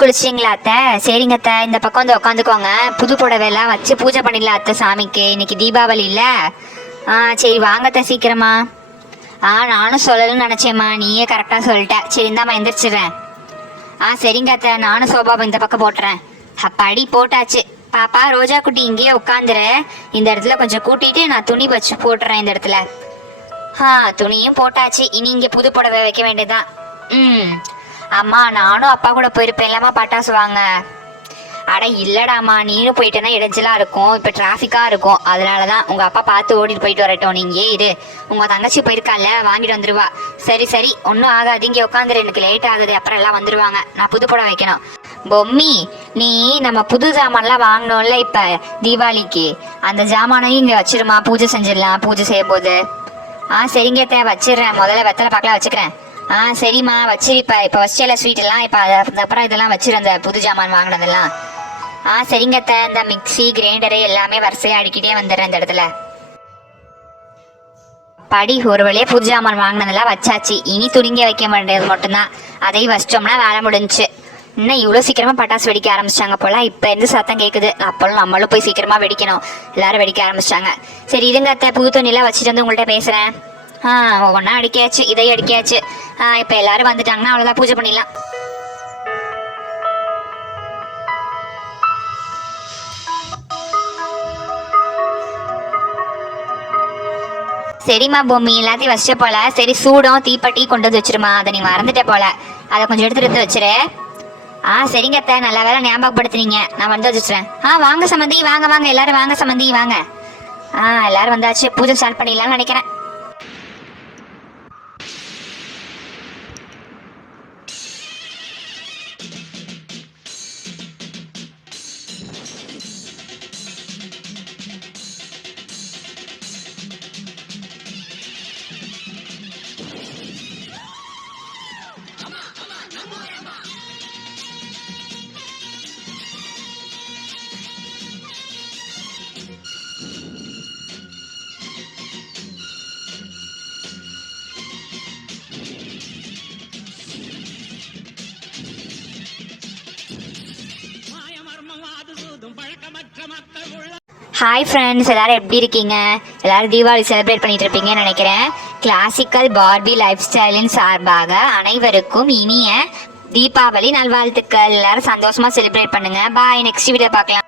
குளிச்சிங்களா அத்தை? சரிங்க அத்தை, இந்த பக்கம் வந்து உட்காந்துக்கோங்க. புது புடவைலாம் வச்சு பூஜை பண்ணிடலாம் அத்தை சாமிக்கு. இன்னைக்கு தீபாவளி இல்ல. சரி வாங்க அத்தை சீக்கிரமா. நானும் சொல்லணும்னு நினச்சேம்மா, நீயே கரெக்டாக சொல்லிட்ட. சரி இந்தாம்மா எந்திரிச்சிடுறேன். சரிங்க அத்தை, நானும் சோபாவை இந்த பக்கம் போட்டுறேன். அப்பாடி போட்டாச்சு. பாப்பா ரோஜா குட்டி இங்கேயே உட்காந்துரு. இந்த இடத்துல கொஞ்சம் கூட்டிட்டு நான் துணி வச்சு போட்டுறேன் இந்த இடத்துல. துணியும் போட்டாச்சு. இனி இங்கே புது புடவை வைக்க வேண்டியதுதான். அம்மா நானும் அப்பா கூட போயிருப்பேன் இல்லாமா பட்டாசு வாங்க. அட இல்லடாம்மா, நீனும் போயிட்டேன்னா இடைஞ்சலா இருக்கும், இப்போ டிராஃபிக்கா இருக்கும். அதனாலதான் உங்க அப்பா பார்த்து ஓடிட்டு போயிட்டு வரட்டும். நீங்க இரு, உங்க தங்கச்சி போயிருக்கால வாங்கிட்டு வந்துருவா. சரி சரி, ஒன்றும் ஆகாது, இங்கே உட்காந்துரு. எனக்கு லேட் ஆகுது, அப்புறம் எல்லாம் வந்துருவாங்க. நான் புது புடவை வைக்கணும். பொம்மி, நீ நம்ம புது ஜாமான்லாம் வாங்கினோம்ல இப்ப தீபாவளிக்கு, அந்த ஜாமானையும் இங்க வச்சிருமா, பூஜை செஞ்சிடலாம் பூஜை செய்யும் போது. சரிங்க தே, வச்சிடுறேன். முதல்ல வெத்தலை பாக்கலாம் வச்சுக்கிறேன். சரிம்மா வச்சிரு. இப்போ வச்சில ஸ்வீட் எல்லாம் இப்போ அப்புறம் இதெல்லாம் வச்சிரு, அந்த புது ஜாமான் வாங்கினதெல்லாம். சரிங்க தே, இந்த மிக்சி கிரைண்டரு எல்லாமே வரிசையா அடிக்கிட்டே வந்துடுறேன் இந்த இடத்துல. படி ஒரு வழியே புது ஜாமான் வாங்கினதெல்லாம் வச்சாச்சு. இனி துணிங்க வைக்க வேண்டியது மட்டும்தான். அதையும் வச்சிட்டோம்னா வேலை முடிஞ்சுச்சு. இன்னும் இவ்வளோ சீக்கிரமா பட்டாசு வெடிக்க ஆரம்பிச்சிட்டாங்க போல. இப்போ இருந்து சத்தம் கேட்குது. அப்போல்லாம் நம்மளும் போய் சீக்கிரமா வெடிக்கணும். எல்லாரும் வெடிக்க ஆரம்பிச்சிட்டாங்க. சரி இருங்க அத்தை, புது துணியெல்லாம் வச்சுட்டு வந்து உங்கள்கிட்ட பேசுறேன். ஒவ்வொன்றா அடிக்காச்சு, இதையும் அடிக்காச்சு. இப்போ எல்லாரும் வந்துட்டாங்கன்னா அவ்வளோதான், பூஜை பண்ணிடலாம். சரிம்மா பொம்மி, எல்லாத்தையும் வச்ச போல. சரி சூடம் தீப்பெட்டி கொண்டு வந்து வச்சிருமா. அதை நீ மறந்துட்ட போல, அதை கொஞ்சம் எடுத்து வச்சிரு. சரிங்க அத்தை, நல்ல வேலை ஞாபகப்படுத்துறீங்க. நான் வந்து வச்சுறேன். வாங்க சம்மந்தி, வாங்க வாங்க எல்லாரும் வாங்க சம்மந்தி வாங்க. எல்லாரும் வந்தாச்சு, பூஜை ஸ்டார்ட் பண்ணிடலாம்னு நினைக்கிறேன். ஹாய் ஃப்ரெண்ட்ஸ், எல்லாரும் எப்படி இருக்கீங்க? எல்லாரும் தீபாவளி செலிப்ரேட் பண்ணிட்டு இருப்பீங்கன்னு நினைக்கிறேன். கிளாசிக்கல் பார்பி லைஃப் ஸ்டைலின் சார்பாக அனைவருக்கும் இனிய தீபாவளி நல்வாழ்த்துக்கள். எல்லாரும் சந்தோஷமா செலிப்ரேட் பண்ணுங்க. பாய், நெக்ஸ்ட் வீடியோ பார்க்கலாம்.